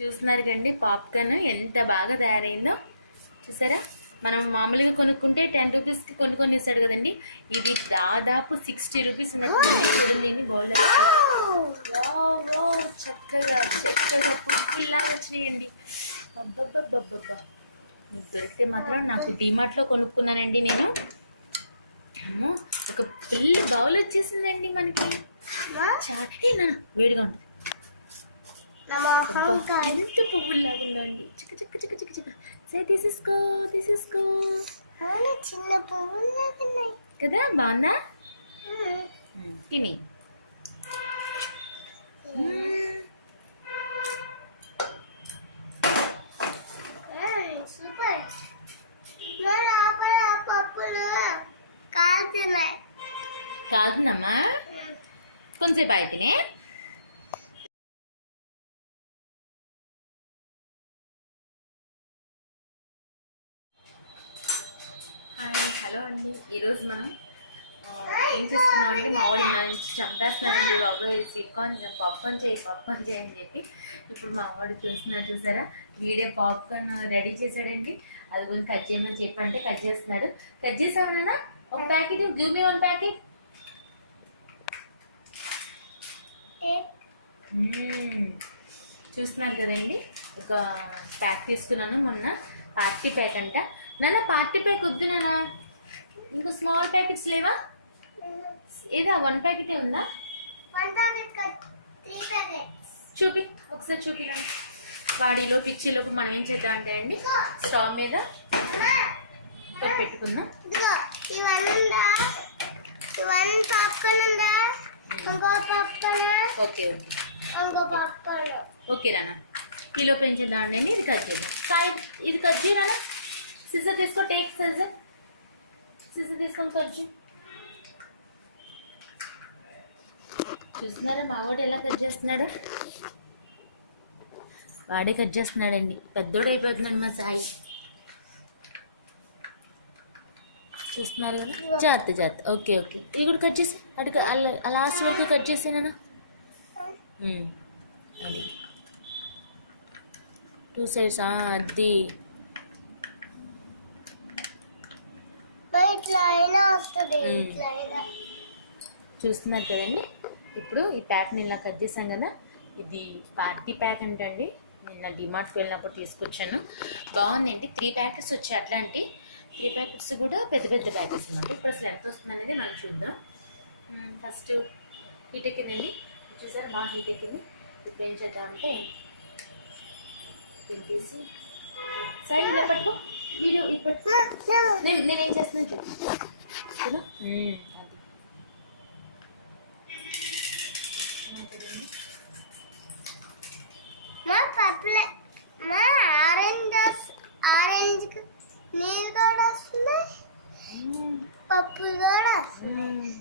చూస్తున్నారు కండి పాప్కార్న్ ఎంత బాగా తయారైందో చూసారా. మనం మామూలుగా కొనుక్కుంటే 10 రూపీస్కి కొన్ని ఇస్తాడు కదండి, ఇది దాదాపు 60 రూపీస్. చక్కగా ఇలా వచ్చినాయండి. దొరికితే మాత్రం నాకు డిమార్ట్లో కొనుక్కున్నానండి నేను. ఒక ఫుల్ బౌల్ వచ్చేసిందండి మనకి. వేడిగా ఉంది. తీసేసుకో చిన్న పువ్వులు కదా, బాగుందా? తిని సూపర్. పప్పులు కాలుతున్నాయి. కాదునమ్మా, కొంచెంసేపు అయితేనే. హలో అండి, ఈరోజు మనం ఏం చేస్తున్నామంటే మా వాళ్ళు చంపేస్తున్నారు. బాబు స్వీట్ కార్న్ పాప్కార్న్ చేయి అని చెప్పి ఇప్పుడు మా అమ్మడు చూసారా వీడియో పాప్కార్న్ రెడీ చేశాడండి. అది కొంచెం కట్ చేయమని చెప్పంటే కట్ చేస్తున్నాడు. కట్ చేసావా ఒక ప్యాకెట్? Give me 1 packet. చూస్తున్నారు కదండి, ఒక ప్యాక్ తీసుకున్నాను మొన్న. పార్టీ ప్యాక్ అంట. నాన్న పార్టీ ప్యాక్ వద్దు నాన్న, ఇంకా స్మాల్ ప్యాకెట్స్ లేవా? ఏదా 1 ప్యాకెటే ఉందా? చూపి ఒకసారి చూపిరా. వాడిలో పిచ్చిలోపు మనం ఏం చేద్దాం అంటే అండి, స్టవ్ మీద పెట్టుకుందాం. ఓకే ఓకే రానా, కిలో పెంచేద్దాం అండి. ఇది కట్ చేద్దాం. ఇది కట్ చేయరా. సిజర్ తీసుకో, టేక్ సిజర్ తీసుకొని కట్ చేయి. చూస్తున్నారా మా వాడు ఎలా కట్ చేస్తున్నాడు? వాడే కట్ చేస్తున్నాడండి. పెద్దోడు అయిపోతున్నాడు మా సాయి. చూస్తున్నారు కదా, జాగ్రత్త. ఓకే ఇది కూడా కట్ చేసి అటు లాస్ట్ వరకు కట్ చేసేనా. అది 2 సైడ్స్. అది చూస్తున్నారు కదండి. ఇప్పుడు ఈ ప్యాక్ని ఇలా కట్ చేసాం కదా, ఇది పార్టీ ప్యాక్ అంటండి. నిన్న డిమార్ట్కి వెళ్ళినప్పుడు తీసుకొచ్చాను. బాగుందండి. 3 ప్యాకెట్స్ వచ్చాయి. అట్లాంటి 3 ప్యాకెట్స్ కూడా పెద్ద ప్యాకెట్స్ అన్నమాట. ఇప్పుడు అసలు ఎంత వస్తుంది అనేది మనం చూద్దాం. ఫస్ట్ హీట్ ఎక్కిందండి. చూసారా బాగా హీట్ ఎక్కింది. ఇప్పుడు ఏం చేద్దామంటే తీసి సరే ఇలా పట్టుకో. మీరు ఇప్పుడు నేనేం చేస్తున్నాను కదా, అది ఆరెంజ్ నీళ్ళు కూడా వస్తున్నాయి, పప్పులు కూడా వస్తున్నాయి.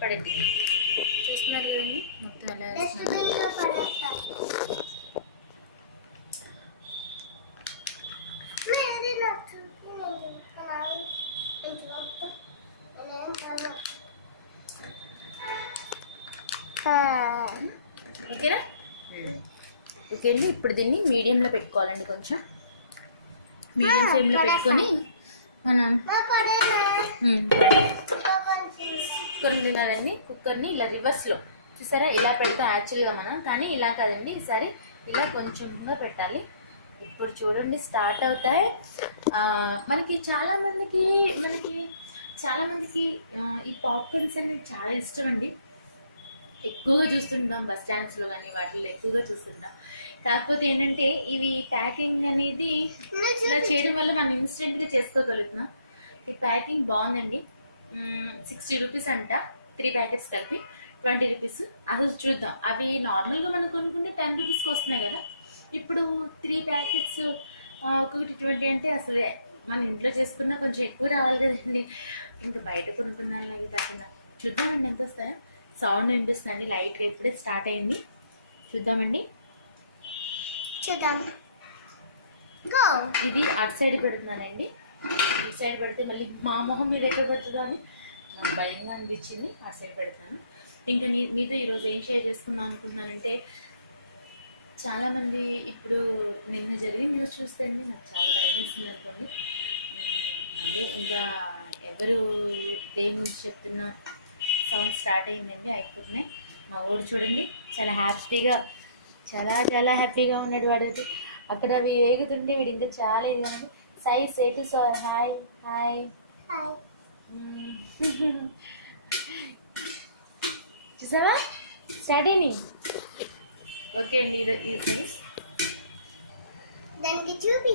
పడేది చూస్తున్నారు కదండి, మొత్తం అలా ఓకేనా. ఓకే అండి, ఇప్పుడు దీన్ని మీడియంలో పెట్టుకోవాలండి. కొంచెం మీడియం ఫ్లేమ్లో పెట్టుకొని మనం కుక్కర్ని ఇలా రివర్స్లో చూసారా ఇలా పెడతాం యాక్చువల్గా మనం, కానీ ఇలా కాదండి. ఈసారి ఇలా కొంచెంగా పెట్టాలి. ఇప్పుడు చూడండి స్టార్ట్ అవుతాయి. మనకి చాలా మందికి ఈ పాప్కార్న్స్ అనేవి చాలా ఇష్టం అండి. ఎక్కువగా చూస్తుంటాం బస్ స్టాండ్స్లో కానీ వాటిల్లో ఎక్కువగా చూస్తుంటాం. కాకపోతే ఏంటంటే ఇవి ప్యాకింగ్ అనేది ఇలా చేయడం వల్ల మనం ఇన్స్టెంట్గా చేసుకోగలుగుతున్నాం. ఈ ప్యాకింగ్ బాగుందండి. 60 రూపీస్ అంట. 3 ప్యాకెట్స్ కలిపి 20 రూపీస్. అసలు చూద్దాం, అవి నార్మల్గా మనం కొనుక్కుంటే 10 రూపీస్కి వస్తున్నాయి కదా. ఇప్పుడు 3 ప్యాకెట్స్ ఒకటి 20 అంటే అసలే మన ఇంట్లో చేసుకున్నా కొంచెం ఎక్కువ రావాలి కదండి. ఇంకా బయట కొనుక్కున్నా చూద్దామండి ఎంత వస్తాయో. సౌండ్ వినిపిస్తుంది లైట్ ఇప్పుడే స్టార్ట్ అయింది. చూద్దామండి. చూద్దాం. గో ఇది అటు సైడ్ పెడుతున్నానండి. ఇటు సైడ్ పెడితే మళ్ళీ మా మొహం మీద ఎక్కడ పడుతుందో అని నాకు భయంగా అనిపించింది. అటు సైడ్ పెడతాను. ఇంకా మీతో ఈరోజు ఏం షేర్ చేసుకుందాం అనుకున్నానంటే, చాలామంది ఇప్పుడు నిన్న జరిగిన న్యూస్ చూస్తే నాకు చాలా భయమేస్తుంది అనుకోండి. ఇంకా ఎవరు దేని గురించి చెప్తున్నా సౌండ్ స్టార్ట్ అయిందండి, అయిపోతున్నాయి. మా ఊరు చూడండి చాలా హ్యాపీగా, చాలా చాలా హ్యాపీగా ఉన్నాడు వాడైతే. అక్కడ వేగుతుంటే వీడు ఇంకా చాలా ఇది కదండి. సై సేటు సో హాయ్ హాయ్. చూసావా స్టార్ట్ అయినాయి. ఓకే అండి, దానికి చూపి